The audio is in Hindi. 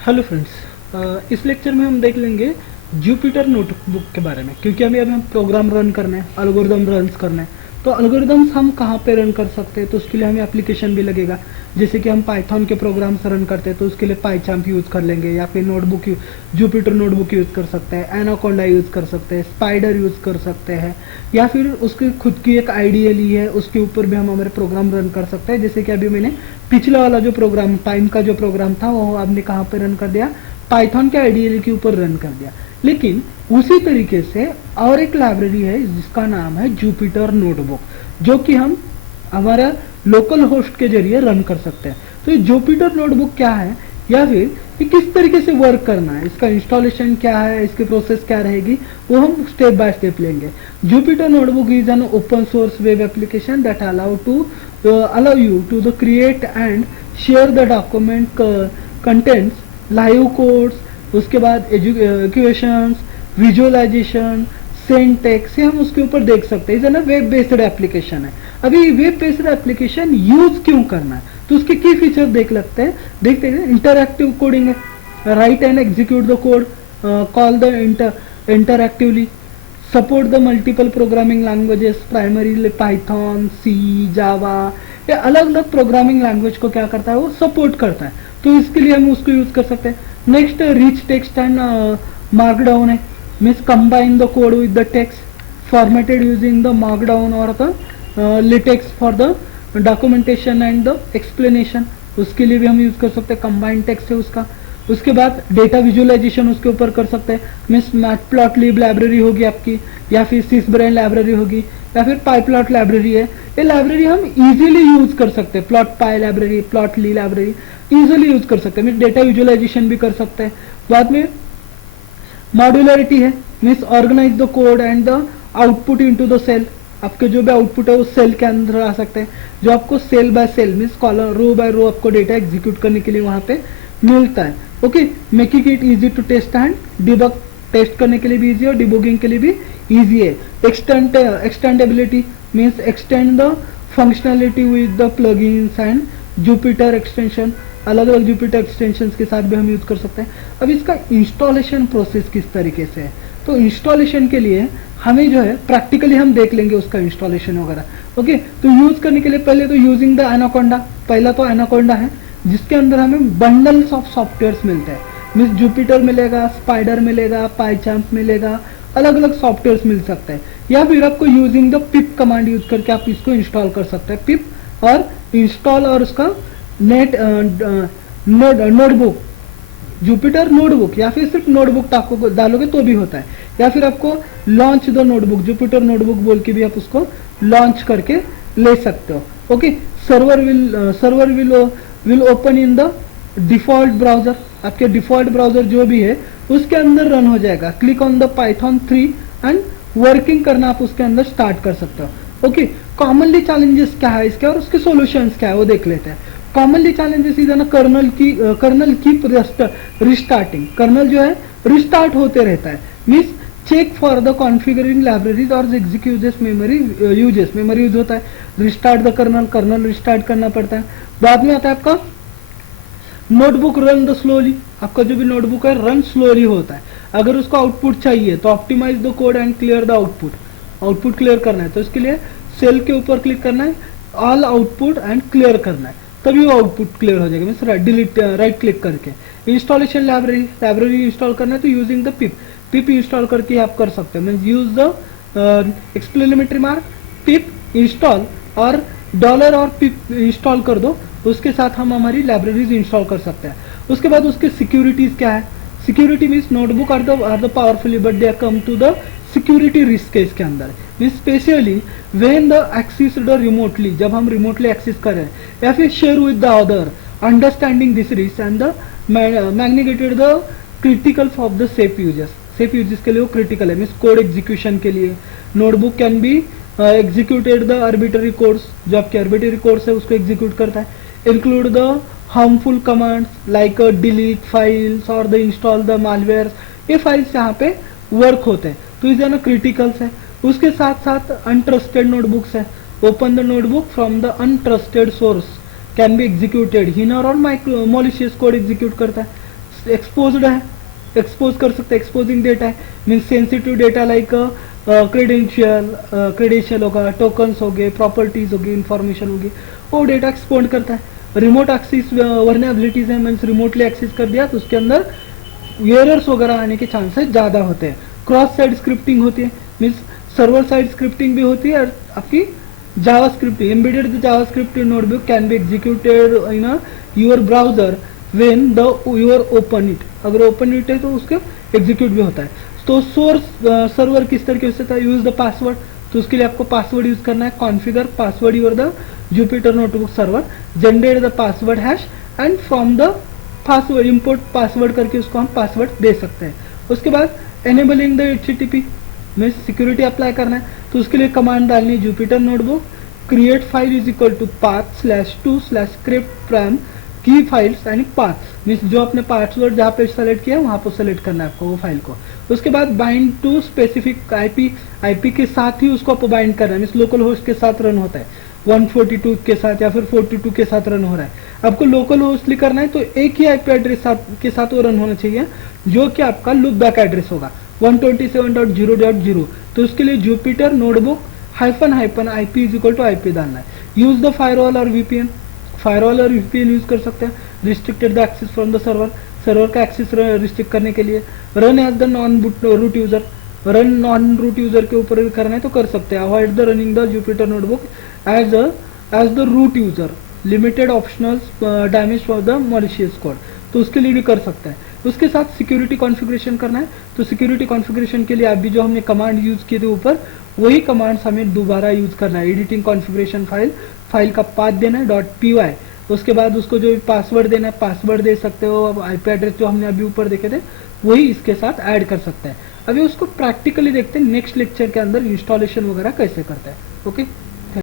हेलो फ्रेंड्स, इस लेक्चर में हम देख लेंगे जुपिटर नोटबुक के बारे में, क्योंकि अभी हम प्रोग्राम रन करना है, एल्गोरिदम रन करना है। तो एल्गोरिदम्स हम कहाँ पे रन कर सकते हैं, तो उसके लिए हमें एप्लीकेशन भी लगेगा। जैसे कि हम पाइथन के प्रोग्राम्स रन करते हैं तो उसके लिए पाइचाम्प यूज़ कर लेंगे, या फिर नोटबुक जुपिटर नोटबुक यूज़ कर सकते हैं, एनाकोंडा यूज़ कर सकते हैं, स्पाइडर यूज़ कर सकते हैं, या फिर उसकी खुद की एक आईडीएल है, उसके ऊपर भी हम हमारे प्रोग्राम रन कर सकते हैं। जैसे कि अभी मैंने पिछला वाला जो प्रोग्राम टाइम का जो प्रोग्राम था वो आपने कहाँ पे रन कर दिया, पाइथन के आईडीएल के ऊपर रन कर दिया। लेकिन उसी तरीके से और एक लाइब्रेरी है जिसका नाम है जुपिटर नोटबुक, जो कि हम हमारा लोकल होस्ट के जरिए रन कर सकते हैं। तो ये जुपिटर नोटबुक क्या है, या फिर ये किस तरीके से वर्क करना है, इसका इंस्टॉलेशन क्या है, इसकी प्रोसेस क्या रहेगी, वो हम स्टेप बाय स्टेप लेंगे। Jupyter notebook is an open source web application that allow you to the create and share the document contents, live codes, उसके बाद इक्वेशंस, विजुअलाइजेशन, सिंटैक्स, ये हम उसके ऊपर देख सकते हैं। ना वेब बेस्ड एप्लीकेशन है। अभी वेब बेस्ड एप्लीकेशन यूज क्यों करना है, तो उसके की फीचर देखते हैं। इंटरएक्टिव कोडिंग है, write and execute the code, call the interactively, support the multiple programming languages, primary Python, C, Java, ये अलग अलग प्रोग्रामिंग लैंग्वेज को क्या करता है, वो सपोर्ट करता है। तो इसके लिए हम उसको यूज कर सकते हैं। Next rich text and markdown है, means combine the code with the text formatted using the markdown और the LaTeX for the documentation and the explanation, उसके लिए भी हम यूज कर सकते हैं। कंबाइंड टेक्स्ट है उसका। उसके बाद डेटा विजुअलाइजेशन उसके ऊपर कर सकते हैं, मीन्स मैटप्लॉटलिब लाइब्रेरी होगी आपकी, या फिर सिसब्रेन लाइब्रेरी होगी, या फिर पाईप्लॉट लाइब्रेरी है। ये लाइब्रेरी हम इजीली यूज कर सकते हैं। Plot pie library, Plotly library easily use कर सकते हैं, मीन्स डेटा विजुअलाइजेशन भी कर सकते हैं। बाद में मॉड्यूलरिटी है, means organize the code and the output into the cell. आपके जो भी आउटपुट है वो सेल के अंदर आ सकते हैं, जो आपको cell by cell means column row by row आपको डेटा एग्जीक्यूट करने के लिए वहां पे मिलता है। Okay, making it easy to test and debug, test करने के लिए भी इजी और डिबगिंग के लिए भी इजी है। Extensibility means extend the functionality with the plugins and Jupyter extension, अलग अलग जुपिटर एक्सटेंशन के साथ भी हम यूज कर सकते हैं। अब इसका इंस्टॉलेशन प्रोसेस किस तरीके से है, तो इंस्टॉलेशन के लिए हमें जो है प्रैक्टिकली हम देख लेंगे उसका इंस्टॉलेशन वगैरह। ओके, तो यूज करने के लिए पहले तो यूजिंग द एनाकोंडा, पहला तो एनाकोंडा है जिसके अंदर हमें बंडल्स ऑफ सॉफ्टवेयर्स मिलते हैं, मीन्स जुपिटर मिलेगा, स्पाइडर मिलेगा, पाईचाम्प मिलेगा, अलग अलग सॉफ्टवेयर्स मिल सकते हैं। या फिर आपको using the pip command use करके आप इसको इंस्टॉल कर सकते हैं। पिप और इंस्टॉल और उसका नेट नोटबुक, जुपिटर नोटबुक, या फिर सिर्फ नोटबुक आपको डालोगे तो भी होता है, या फिर आपको launch the notebook, Jupyter notebook बोल के भी आप उसको लॉन्च करके ले सकते हो। Okay, server will open in the default browser, आपके डिफॉल्ट ब्राउजर जो भी है उसके अंदर रन हो जाएगा। Click on the Python 3 and working करना आप उसके अंदर स्टार्ट कर सकते हो। ओके, कॉमनली चैलेंजेस क्या है इसके और उसके सॉल्यूशंस क्या है वो देख लेते हैं। कॉमनली चैलेंजेस इज ना कर्नल की रिस्टार्टिंग, कर्नल जो है रिस्टार्ट होते रहता है, means check for the configuring libraries और एग्जीक्यूट मेमोरी यूज होता है। रिस्टार्ट द कर्नल रिस्टार्ट करना पड़ता है। बाद में आता है आपका नोटबुक रन द स्लोली, आपका जो भी नोटबुक है रन स्लोली होता है। अगर उसको आउटपुट चाहिए तो optimize the code and clear the output, output clear करना है तो इसके लिए सेल के ऊपर क्लिक करना है, ऑल आउटपुट एंड क्लियर करना है, तभी वो आउटपुट क्लियर हो जाएगा। मीन्स डिलीट राइट क्लिक करके इंस्टॉलेशन लाइब्रेरी इंस्टॉल करना है तो यूजिंग द पिप इंस्टॉल करके आप कर सकते हैं। Means use the exclamatory mark pip install और डॉलर और पिप इंस्टॉल कर दो, उसके साथ हम हमारी लाइब्रेरीज इंस्टॉल कर सकते हैं। उसके बाद उसके सिक्योरिटीज क्या है, security means notebook are the powerfully but they come to the security risk है इसके अंदर, means specially when the accessed remotely, जब हम रिमोटली एक्सेस करें, या फिर share with the other, understanding this risk and the magnificated the critical of the safe users के लिए वो क्रिटिकल है। मीन्स कोड एग्जीक्यूशन के लिए notebook can be executed the arbitrary codes, जो आपके आर्बिटरी कोड्स है उसको एग्जीक्यूट करता है। Include the harmful commands like delete files और द इंस्टॉल द मालवेयर, ये फाइल्स यहाँ पे वर्क होते हैं, तो इसे ना क्रिटिकल्स है। उसके साथ साथ अनट्रस्टेड नोटबुक्स है, open the notebook from the untrusted source can be executed, हिनर और माइक्रो मॉलिशियस कोड एग्जीक्यूट करता है। एक्सपोज्ड है, एक्सपोज कर सकते हैं, एक्सपोजिंग डेटा है, means sensitive data like credential होगा, टोकन्स हो गए, प्रॉपर्टीज होगी, इंफॉर्मेशन होगी, वो डेटा एक्सपोर्ट करता है। रिमोट एक्सेस वर्नेबिलिटीज है, मीन्स रिमोटली एक्सेस कर दिया तो उसके अंदर एरर्स वगैरह आने के चांसेस ज़्यादा होते हैं। क्रॉस साइड स्क्रिप्टिंग होती है, मीन्स सर्वर साइड स्क्रिप्टिंग भी होती है और आपकी JavaScript embedded the JavaScript notebook can be executed in your browser when you open it। अगर open it है तो उसके execute भी होता है। तो सोर्स सर्वर किस तरीके से होता है, यूज द पासवर्ड, तो उसके लिए आपको पासवर्ड यूज करना है, configure password your the Jupyter notebook server, generate the password hash and from the password import password करके उसको हम पासवर्ड दे सकते हैं। उसके बाद एनेबलिंग द HTTP में सिक्योरिटी अप्लाई करना है, तो उसके लिए कमांड डालनी है Jupyter notebook create file is equal to path/2/script prime की फाइल्स एंड पाथ, मीन्स जो अपने पासवर्ड जहाँ पे सेलेक्ट किया वहाँ पर सेलेक्ट करना है आपको वो फाइल को। उसके बाद बाइंड टू स्पेसिफिक आईपी के साथ ही उसको आपको बाइंड करना है, मीन्स लोकल होस्ट के साथ रन होता है, 142 के साथ या फिर 42 के साथ रन हो रहा है। आपको लोकल होस्टली करना है तो एक ही आईपी एड्रेस के साथ वो रन होना चाहिए जो कि आपका लुक बैक एड्रेस होगा 127.0.0। तो उसके लिए Jupyter notebook -IP is equal to IP डालना है। यूज द फायरवॉल और VPN, फायरवॉल और VPN यूज कर सकते हैं। Restricted the access from the server, server का एक्सेस रिस्ट्रिक्ट करने के लिए। Run as the non root user, run non root user के ऊपर करना है तो कर सकते हैं। Avoid the running the Jupyter notebook as the root user, limited optional damage for the मॉलिशियस code, तो उसके लिए भी कर सकते हैं। उसके साथ सिक्योरिटी कॉन्फ़िगरेशन करना है, तो सिक्योरिटी कॉन्फ़िगरेशन के लिए अभी जो हमने कमांड यूज किए थे ऊपर वही कमांड्स हमें दोबारा यूज करना है। एडिटिंग कॉन्फ़िगरेशन फाइल का पाथ देना है .py, उसके बाद उसको जो पासवर्ड देना है पासवर्ड दे सकते हो। अब आईपी एड्रेस जो हमने अभी ऊपर देखे थे वही इसके साथ ऐड कर सकते हैं। अभी उसको प्रैक्टिकली देखते हैं नेक्स्ट लेक्चर के अंदर इंस्टॉलेशन वगैरह कैसे करते हैं। ओके।